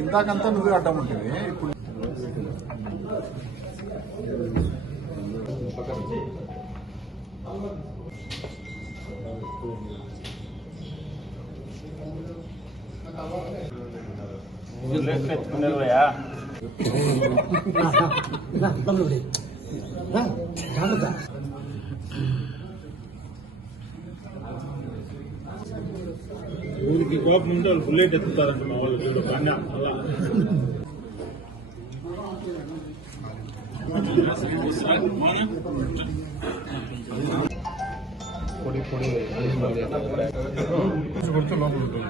ఇందాకంతా నువ్వే అడ్డం ఉంటుంది ఇప్పుడు ఊరికి కోపం ఉంటే వాళ్ళు బుల్లెట్ ఎత్తుతారంట మా వాళ్ళు అలా పొడి పొడి కొడితే లోపల ఉంటుంది.